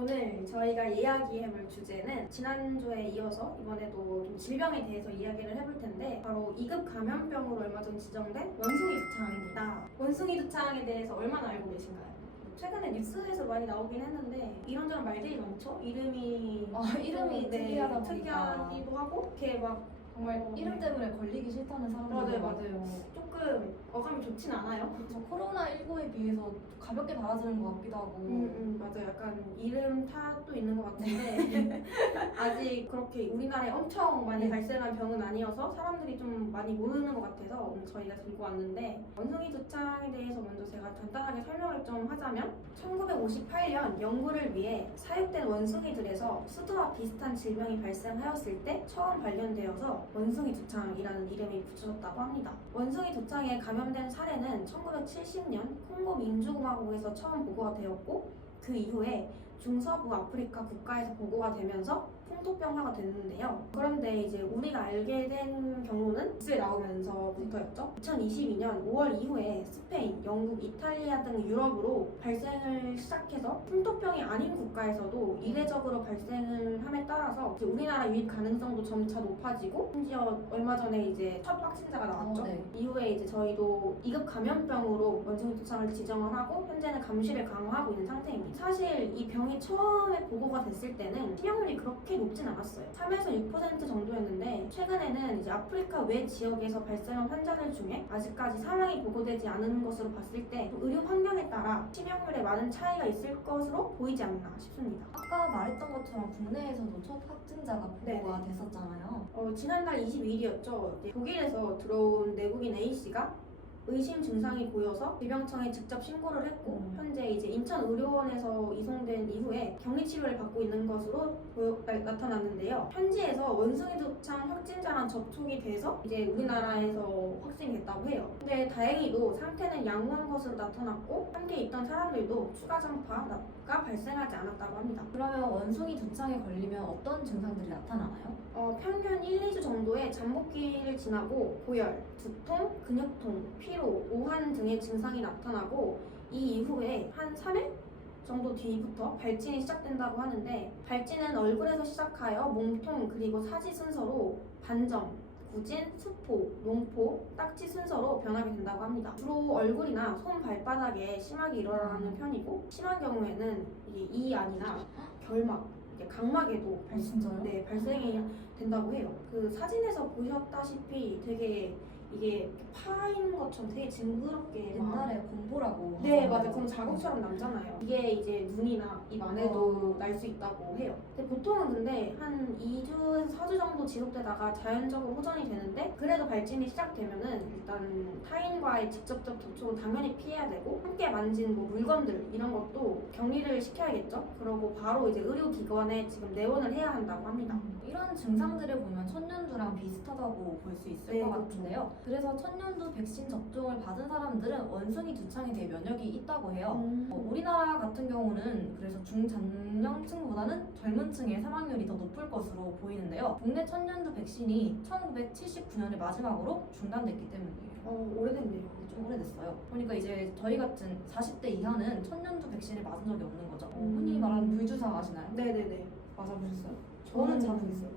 오늘 저희가 이야기해볼 주제는 지난주에 이어서 이번에도 좀 질병에 대해서 이야기를 해볼 텐데 바로 2급 감염병으로 얼마 전 지정된 원숭이 두창입니다. 원숭이 두창에 대해서 얼마나 알고 계신가요? 최근에 뉴스에서 많이 나오긴 했는데 이런저런 말들이 많죠? 이름이 특이하다 보니까 특이하기도 하고 이렇게 막 정말 이름 때문에 걸리기 싫다는 사람들이 맞아요. 조금 어감이 좋진 않아요. 저 코로나19에 비해서 가볍게 받아들이는 것 같기도 하고 맞아요. 약간 이름 탓도 있는 것 같은데 아직 그렇게 우리나라에 엄청 많이 발생한 병은 아니어서 사람들이 좀 많이 모르는 것 같아서 오늘 저희가 들고 왔는데 원숭이 두창에 대해서 먼저 제가 간단하게 설명을 좀 하자면 1958년 연구를 위해 사육된 원숭이들에서 수두와 비슷한 질병이 발생하였을 때 처음 발견되어서 원숭이 두창이라는 이름이 붙여졌다고 합니다. 원숭이 두창에 감염된 사례는 1970년 콩고 민주共和国에서 처음 보고가 되었고 그 이후에 중서부 아프리카 국가에서 보고가 되면서 풍토병화가 됐는데요. 그런데 이제 우리가 알게 된 경우는 뉴스에 나오면서부터였죠. 2022년 5월 이후에 스페인, 영국, 이탈리아 등 유럽으로 발생을 시작해서 풍토병이 아닌 국가에서도 이례적으로 발생을 함에 따라서 이제 우리나라 유입 가능성도 점차 높아지고 심지어 얼마 전에 이제 첫 확진자가 나왔죠. 이후에 이제 저희도 2급 감염병으로 원숭이 두창을 지정을 하고 현재는 감시를 강화하고 있는 상태입니다. 사실 이 병이 처음에 보고가 됐을 때는 치명률이 그렇게 높진 않았어요. 3에서 6% 정도였는데 최근에는 이제 아프리카 외 지역에서 발생한 환자들 중에 아직까지 사망이 보고되지 않은 것으로 봤을 때 의료 환경에 따라 치명률에 많은 차이가 있을 것으로 보이지 않나 싶습니다. 아까 말했던 것처럼 국내에서도 첫 확진자가 보고가 됐었잖아요. 지난달 22일이었죠. 독일에서 들어온 내국인 A씨가 의심 증상이 보여서 질병청에 직접 신고를 했고 현재 이제 인천의료원에서 이송된 이후에 격리치료를 받고 있는 것으로 나타났는데요. 현지에서 원숭이 두창 확진자랑 접촉이 돼서 이제 우리나라에서 확진이 됐다고 해요. 근데 다행히도 상태는 양호한 것으로 나타났고 함께 있던 사람들도 추가 전파가 발생하지 않았다고 합니다. 그러면 원숭이 두창에 걸리면 어떤 증상들이 나타나나요? 평균 1, 2주 정도의 잠복기를 지나고 고열, 두통, 근육통, 피로, 오한 등의 증상이 나타나고 이 이후에 한 3일 정도 뒤부터 발진이 시작된다고 하는데 발진은 얼굴에서 시작하여 몸통 그리고 사지 순서로 반점, 구진, 수포, 농포, 딱지 순서로 변하게 된다고 합니다. 주로 얼굴이나 손 발바닥에 심하게 일어나는 편이고 심한 경우에는 이게 이 안이나 결막, 각막에도 발생이 된다고 해요. 그 사진에서 보셨다시피 되게 이게 파인 것처럼 되게 징그럽게 옛날에 공보라고 맞아요. 그럼 자국처럼 남잖아요. 이게 이제 눈이나 입 안에도 날 수 있다고 해요. 근데 보통은 근데 한 2주에서 4주 정도 지속되다가 자연적으로 호전이 되는데 그래도 발진이 시작되면은 일단 타인과의 직접적 접촉은 당연히 피해야 되고 함께 만진 뭐 물건들 이런 것도 격리를 시켜야겠죠. 그러고 바로 이제 의료기관에 지금 내원을 해야 한다고 합니다. 이런 증상들을 보면 천년두랑 비슷하다고 볼 수 있을 것 같은데요. 그래서 천년두 백신 접종을 받은 사람들은 원숭이 두창에 대해 면역이 있다고 해요. 우리나라 같은 경우는 그래서 중장년층보다는 젊은 층의 사망률이 더 높을 것으로 보이는데요. 국내 천년두 백신이 1979년에 마지막으로 중단됐기 때문이에요. 오래됐네요. 좀 오래됐어요. 그러니까 이제 저희 같은 40대 이하는 천년두 백신을 맞은 적이 없는 거죠. 흔히 말하는 불주사 아시나요? 네네네. 맞아보셨어요? 저는 자국 있어요.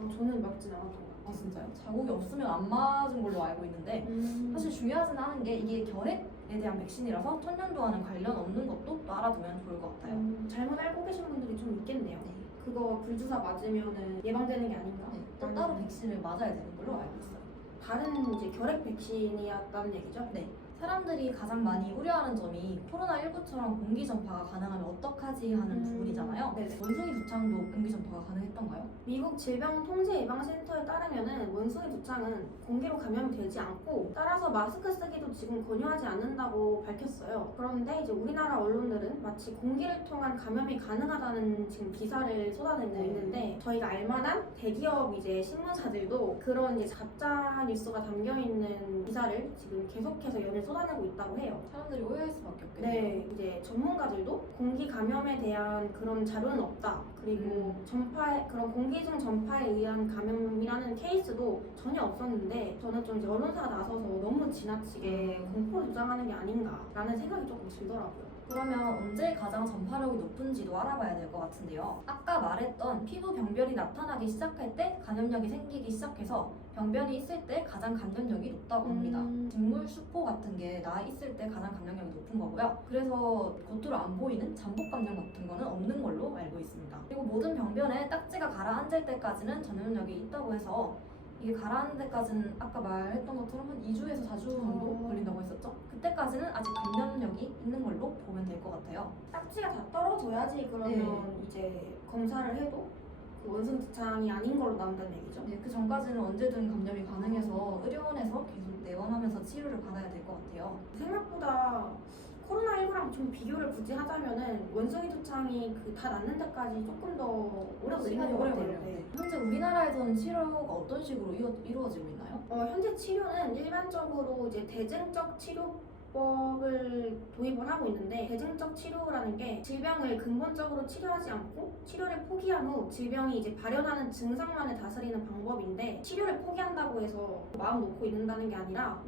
저는 맞진 않았던 것 같아요. 아 진짜요? 자국이 없으면 안 맞은 걸로 알고 있는데 사실 중요하진 않은 게 이게 결핵에 대한 백신이라서 천년두와는 관련 없는 것도 또 알아두면 좋을 것 같아요. 잘못 알고 계신 분들이 좀 있겠네요. 그거 불주사 맞으면은 예방되는 게 아닌가? 또 따로 백신을 맞아야 되는 걸로 알고 있어요. 다른 이제 결핵 백신이었다는 얘기죠? 네. 사람들이 가장 많이 우려하는 점이 코로나19처럼 공기 전파가 가능하면 어떡하지 하는 부분이잖아요. 원숭이 두창도 공기 전파가 가능했던가요? 미국 질병통제예방센터에 따르면은 원숭이 두창은 공기로 감염이 되지 않고 따라서 마스크 쓰기도 지금 권유하지 않는다고 밝혔어요. 그런데 이제 우리나라 언론들은 마치 공기를 통한 감염이 가능하다는 지금 기사를 쏟아내고 있는데 저희가 알만한 대기업 이제 신문사들도 그런 이제 가짜 뉴스가 담겨 있는 기사를 지금 계속해서 연일 쏟아내고 있다고 해요. 사람들이 오해할 수밖에 없겠네요. 이제 전문가들도 공기 감염에 대한 그런 자료는 없다. 그리고 그런 공기 중 전파에 의한 감염이라는 케이스도 전혀 없었는데 저는 좀 이제 언론사가 나서서 너무 지나치게 공포를 조장하는 게 아닌가라는 생각이 조금 들더라고요. 그러면 언제 가장 전파력이 높은지도 알아봐야 될 것 같은데요. 아까 말했던 피부 병변이 나타나기 시작할 때 감염력이 생기기 시작해서 병변이 있을 때 가장 감염력이 높다고 합니다. 직물 수포 같은 게 나 있을 때 가장 감염력이 높은 거고요. 그래서 겉으로 안 보이는 잠복 감염 같은 거는 없는 걸로 알고 있습니다. 그리고 모든 병변에 딱지가 가라앉을 때까지는 전염력이 있다고 해서 이게 가라앉는 데까지는 아까 말했던 것처럼 한 2주에서 4주 정도 걸린다고 했었죠? 그때까지는 아직 감염력이 있는 걸로 보면 될 것 같아요. 딱지가 다 떨어져야지 그러면 이제 검사를 해도 그 원숭이 두창이 아닌 걸로 나온다는 얘기죠. 네, 그 전까지는 언제든 감염이 가능해서 의료원에서 계속 내원하면서 치료를 받아야 될 것 같아요. 생각보다 코로나19랑 좀 비교를 굳이 하자면은 원숭이 두창이 그 다 낫는 데까지 조금 더 오래 걸리는 시간이 것 오래 같아요. 걸려요. 네. 현재 우리나라에서는 치료가 어떤 식으로 이루어지고 있나요? 현재 치료는 일반적으로 이제 대증적 치료법을 도입을 하고 있는데, 대증적 치료라는 게 질병을 근본적으로 치료하지 않고 치료를 포기한 후 질병이 이제 발현하는 증상만을 다스리는 방법인데, 치료를 포기한다고 해서 마음 놓고 있는다는 게 아니라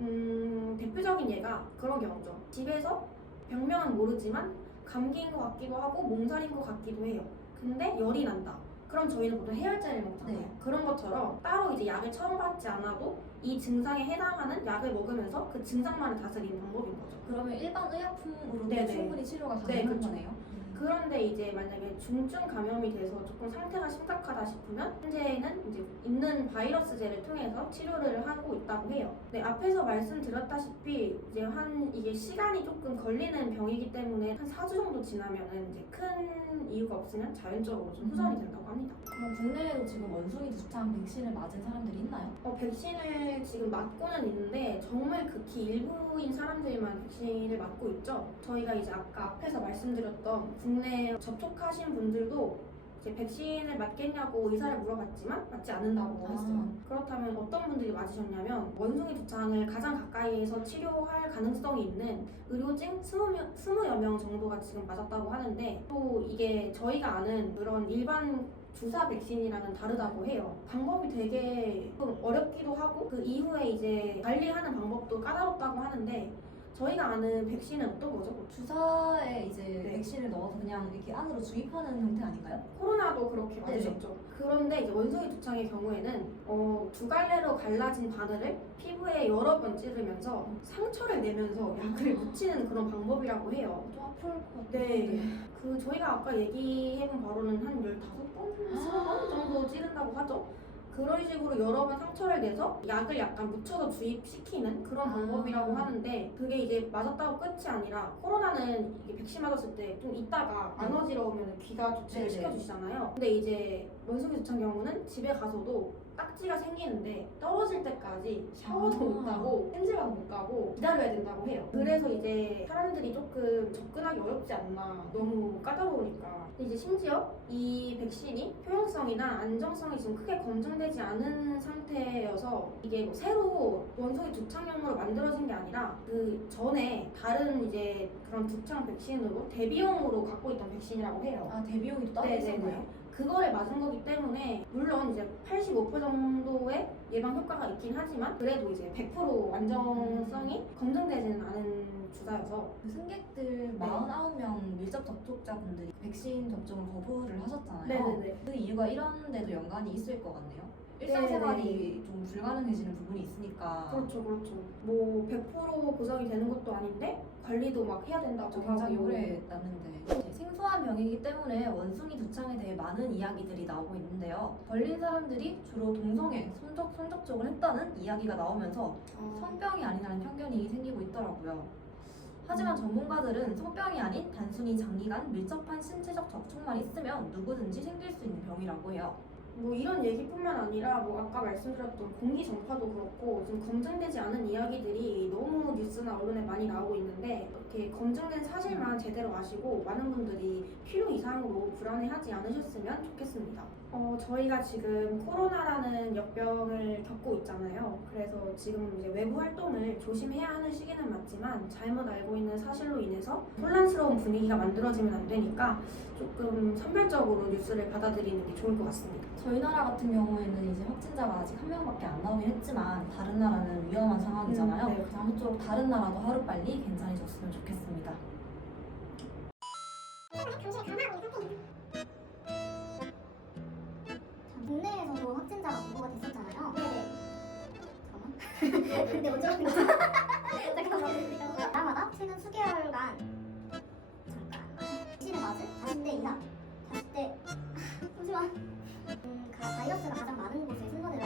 대표적인 예가 그런 경우죠. 집에서 병명은 모르지만 감기인 것 같기도 하고 몸살인 것 같기도 해요. 근데 열이 난다. 그럼 저희는 보통 해열제를 먹잖아요. 네. 그런 것처럼 따로 이제 약을 처방받지 않아도 이 증상에 해당하는 약을 먹으면서 그 증상만을 다스리는 방법인 거죠. 그러면 일반 의약품으로도 네네. 충분히 치료가 네, 가능한 그쵸. 거네요. 그런데 이제 만약에 중증 감염이 돼서 조금 상태가 심각하다 싶으면 현재는 이제 있는 바이러스제를 통해서 치료를 하고 있다고 해요. 네, 앞에서 말씀드렸다시피 이제 이게 시간이 조금 걸리는 병이기 때문에 한 4주 정도 지나면은 이제 큰 이유가 없으면 자연적으로 좀 후전이 된다고 합니다. 그럼 국내에도 지금 원숭이 두창 백신을 맞은 사람들이 있나요? 백신을 지금 맞고는 있는데 정말 극히 일부인 사람들만 백신을 맞고 있죠. 저희가 이제 아까 앞에서 말씀드렸던 국내 접촉하신 분들도 이제 백신을 맞겠냐고 의사를 물어봤지만 맞지 않는다고 했어요. 그렇다면 어떤 분들이 맞으셨냐면 원숭이 두창을 가장 가까이에서 치료할 가능성이 있는 의료진 20여 명 정도가 지금 맞았다고 하는데, 또 이게 저희가 아는 그런 일반 주사 백신이랑은 다르다고 해요. 방법이 되게 좀 어렵기도 하고 그 이후에 이제 관리하는 방법도 까다롭다고 하는데, 저희가 아는 백신은 어떤 거죠? 주사에 이제 네. 백신을 넣어서 그냥 이렇게 안으로 주입하는 형태 아닌가요? 코로나도 그렇게 맞으셨죠. 그런데 이제 원숭이 두창의 경우에는 두 갈래로 갈라진 바늘을 피부에 여러 번 찌르면서 상처를 내면서 약을 묻히는 그런 방법이라고 해요. 좀 아플 것 같아요. 네. 그 저희가 아까 얘기해본 바로는 한 15번, 20번 정도 찌른다고 하죠. 그런 식으로 여러 번 상처를 내서 약을 약간 묻혀서 주입시키는 그런 방법이라고 하는데, 그게 이제 맞았다고 끝이 아니라 코로나는 이게 백신 맞았을 때 좀 있다가 안 어지러우면 귀가 조치를 네네. 시켜주시잖아요. 근데 이제 원숭이 두창 경우는 집에 가서도 딱지가 생기는데 떨어질 때까지 샤워도 못 가고 찜질방 못 가고 기다려야 된다고 해요. 그래서 이제 사람들이 조금 접근하기 어렵지 않나, 너무 까다로우니까. 근데 이제 심지어 이 백신이 효용성이나 안정성이 지금 크게 검증되지 않은 상태여서 이게 뭐 새로 원숭이 두창용으로 만들어진 게 아니라 그 전에 다른 이제 그런 두창 백신으로 대비용으로 갖고 있던 백신이라고 해요. 아, 대비용이 따로 네네네. 있었나요? 그거를 맞은 거기 때문에 물론 이제 85% 정도의 예방 효과가 있긴 하지만 그래도 이제 100% 안정성이 검증되지는 않은 주사여서. 그 승객들 49명 밀접 접촉자분들이 백신 접종을 거부를 하셨잖아요. 네네네. 그 이유가 이런 데도 연관이 있을 것 같네요. 일상생활이 좀 불가능해지는 부분이 있으니까. 그렇죠, 그렇죠. 뭐 100% 보장이 되는 것도 아닌데 관리도 막 해야 된다고 저 굉장히 하고. 오래 났는데 생소한 병이기 때문에 원숭이 두창에 대해 많은 이야기들이 나오고 있는데요. 걸린 사람들이 주로 동성애, 성적 쪽을 했다는 이야기가 나오면서 성병이 아니라는 편견이 생기고 있더라고요. 하지만 전문가들은 성병이 아닌 단순히 장기간 밀접한 신체적 접촉만 있으면 누구든지 생길 수 있는 병이라고 해요. 뭐 이런 얘기뿐만 아니라 뭐 아까 말씀드렸던 공기 전파도 그렇고 지금 검증되지 않은 이야기들이 너무 뉴스나 언론에 많이 나오고 있는데, 이렇게 검증된 사실만 제대로 아시고 많은 분들이 필요 이상으로 불안해하지 않으셨으면 좋겠습니다. 저희가 지금 코로나라는 역병을 겪고 있잖아요. 그래서 지금 이제 외부 활동을 조심해야 하는 시기는 맞지만 잘못 알고 있는 사실로 인해서 혼란스러운 분위기가 만들어지면 안 되니까 조금 선별적으로 뉴스를 받아들이는 게 좋을 것 같습니다. 저희 나라 같은 경우에는 이제 확진자가 아직 한 명밖에 안 나오긴 했지만 다른 나라는 위험한 상황이잖아요. 네. 아무쪼록 다른 나라도 하루빨리 괜찮아졌으면 좋겠습니다. 국내에서도 확진자가 보고가 됐었잖아요. 네네. 잠깐만. 근데 어쩌라는 거지? 잠깐만. 나라마다 최근 수개월간 잠깐. 백신을 맞은 40대 이상, 40대 잠시만. 바이러스가 가장 많은 곳에 순서대로